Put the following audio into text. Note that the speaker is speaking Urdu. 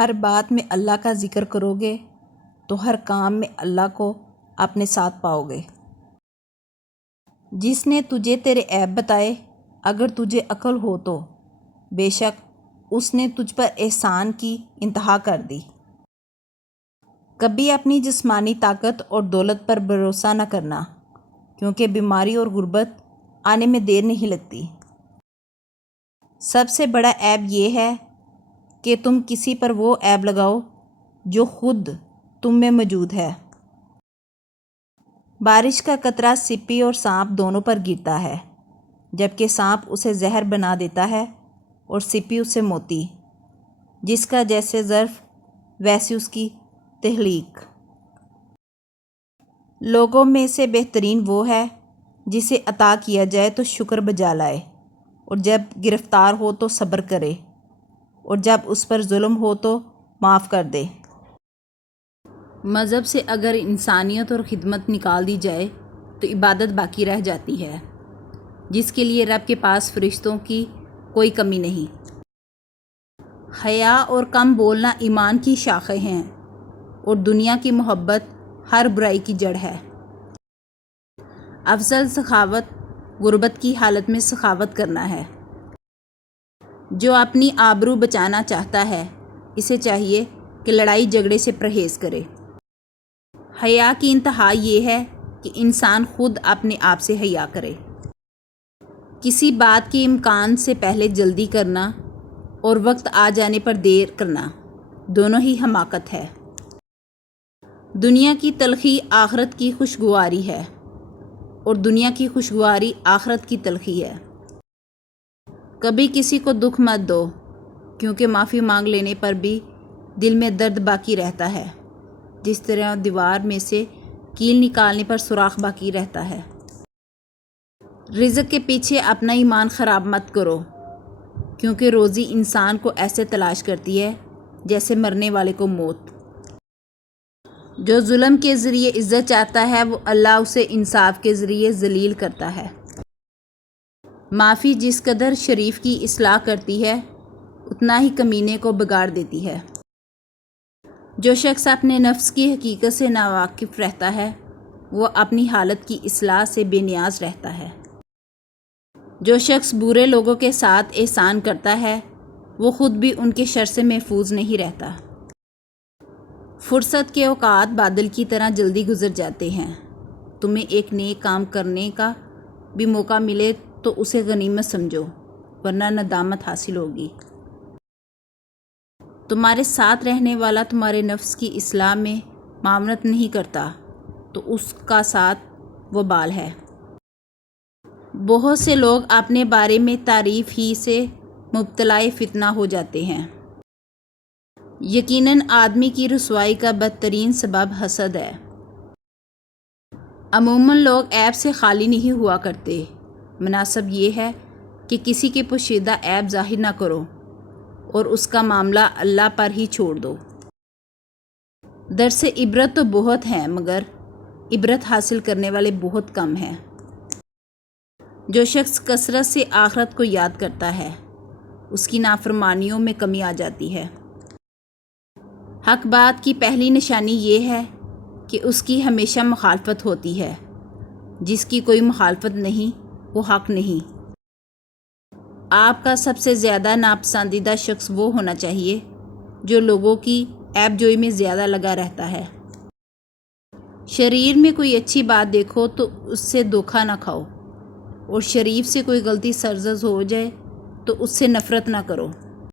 ہر بات میں اللہ کا ذکر کرو گے تو ہر کام میں اللہ کو اپنے ساتھ پاؤ گے۔ جس نے تجھے تیرے عیب بتائے، اگر تجھے عقل ہو تو بے شک اس نے تجھ پر احسان کی انتہا کر دی۔ کبھی اپنی جسمانی طاقت اور دولت پر بھروسہ نہ کرنا، کیونکہ بیماری اور غربت آنے میں دیر نہیں لگتی۔ سب سے بڑا عیب یہ ہے کہ تم کسی پر وہ عیب لگاؤ جو خود تم میں موجود ہے۔ بارش کا قطرہ سپی اور سانپ دونوں پر گرتا ہے، جبکہ سانپ اسے زہر بنا دیتا ہے اور سپی اسے موتی۔ جس کا جیسے ظرف ویسی اس کی تخلیق۔ لوگوں میں سے بہترین وہ ہے جسے عطا کیا جائے تو شکر بجا لائے، اور جب گرفتار ہو تو صبر کرے، اور جب اس پر ظلم ہو تو معاف کر دے۔ مذہب سے اگر انسانیت اور خدمت نکال دی جائے تو عبادت باقی رہ جاتی ہے، جس کے لیے رب کے پاس فرشتوں کی کوئی کمی نہیں۔ حیا اور کم بولنا ایمان کی شاخیں ہیں، اور دنیا کی محبت ہر برائی کی جڑ ہے۔ افضل سخاوت غربت کی حالت میں سخاوت کرنا ہے۔ جو اپنی آبرو بچانا چاہتا ہے، اسے چاہیے کہ لڑائی جھگڑے سے پرہیز کرے۔ حیا کی انتہا یہ ہے کہ انسان خود اپنے آپ سے حیا کرے۔ کسی بات کے امکان سے پہلے جلدی کرنا اور وقت آ جانے پر دیر کرنا دونوں ہی حماقت ہے۔ دنیا کی تلخی آخرت کی خوشگواری ہے، اور دنیا کی خوشگواری آخرت کی تلخی ہے۔ کبھی کسی کو دکھ مت دو، کیونکہ معافی مانگ لینے پر بھی دل میں درد باقی رہتا ہے، جس طرح دیوار میں سے کیل نکالنے پر سوراخ باقی رہتا ہے۔ رزق کے پیچھے اپنا ایمان خراب مت کرو، کیونکہ روزی انسان کو ایسے تلاش کرتی ہے جیسے مرنے والے کو موت۔ جو ظلم کے ذریعے عزت چاہتا ہے، وہ اللہ اسے انصاف کے ذریعے ذلیل کرتا ہے۔ معافی جس قدر شریف کی اصلاح کرتی ہے، اتنا ہی کمینے کو بگاڑ دیتی ہے۔ جو شخص اپنے نفس کی حقیقت سے ناواقف رہتا ہے، وہ اپنی حالت کی اصلاح سے بے نیاز رہتا ہے۔ جو شخص برے لوگوں کے ساتھ احسان کرتا ہے، وہ خود بھی ان کے شر سے محفوظ نہیں رہتا۔ فرصت کے اوقات بادل کی طرح جلدی گزر جاتے ہیں۔ تمہیں ایک نیک کام کرنے کا بھی موقع ملے تو اسے غنیمت سمجھو، ورنہ ندامت حاصل ہوگی۔ تمہارے ساتھ رہنے والا تمہارے نفس کی اصلاح میں معاونت نہیں کرتا تو اس کا ساتھ وبال ہے۔ بہت سے لوگ اپنے بارے میں تعریف ہی سے مبتلا فتنہ ہو جاتے ہیں۔ یقیناً آدمی کی رسوائی کا بدترین سبب حسد ہے۔ عموماً لوگ عیب سے خالی نہیں ہوا کرتے۔ مناسب یہ ہے کہ کسی کے پوشیدہ عیب ظاہر نہ کرو اور اس کا معاملہ اللہ پر ہی چھوڑ دو۔ درس عبرت تو بہت ہیں، مگر عبرت حاصل کرنے والے بہت کم ہیں۔ جو شخص کثرت سے آخرت کو یاد کرتا ہے، اس کی نافرمانیوں میں کمی آ جاتی ہے۔ حق بات کی پہلی نشانی یہ ہے کہ اس کی ہمیشہ مخالفت ہوتی ہے۔ جس کی کوئی مخالفت نہیں، وہ حق نہیں۔ آپ کا سب سے زیادہ ناپسندیدہ شخص وہ ہونا چاہیے جو لوگوں کی عیب جوئی میں زیادہ لگا رہتا ہے۔ شریر میں کوئی اچھی بات دیکھو تو اس سے دھوکہ نہ کھاؤ، اور شریف سے کوئی غلطی سرزد ہو جائے تو اس سے نفرت نہ کرو۔